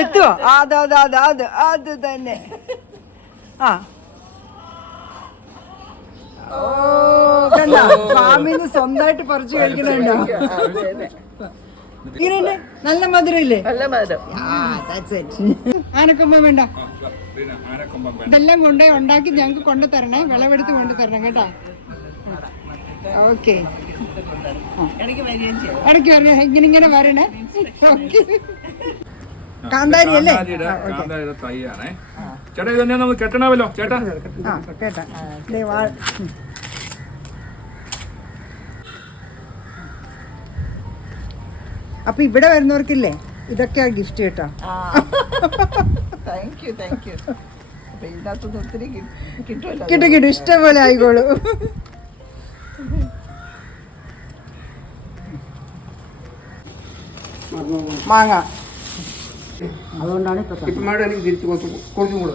എത്തുവോ? അത് തന്നെ. ആ ഓ കണ്ട ഫാമിന്ന് സ്വന്തമായിട്ട് പറിച്ചു കഴിക്കണുണ്ടോ? ഇങ്ങനെ നല്ല മധുരം ഇല്ലേ? ആനക്കൊമ്പം വേണ്ട, ഇതെല്ലാം കൊണ്ടേ ഉണ്ടാക്കി ഞങ്ങക്ക് കൊണ്ടു തരണേ, വിളവെടുത്ത് കൊണ്ടു തരണം കേട്ടോ. ഓക്കെ, ഇടയ്ക്ക് വരണേ, ഇങ്ങനെ വരണേ. കാന്താരി അല്ലേ? ചേട്ടാ ഇത് തന്നെ നമുക്ക് കെട്ടണമല്ലോ ചേട്ടാ. കേട്ടാ അപ്പൊ ഇവിടെ വരുന്നവർക്കില്ലേ ഇതൊക്കെയാ ഗിഫ്റ്റ് കേട്ടോ. കിട്ടും, ഇഷ്ടം പോലെ ആയിക്കോളൂ. മാങ്ങ അതുകൊണ്ടാണ് ഇപ്പൊ ഇപ്പം മേഡം എനിക്ക് തിരിച്ച് കുറച്ചും കൂടെ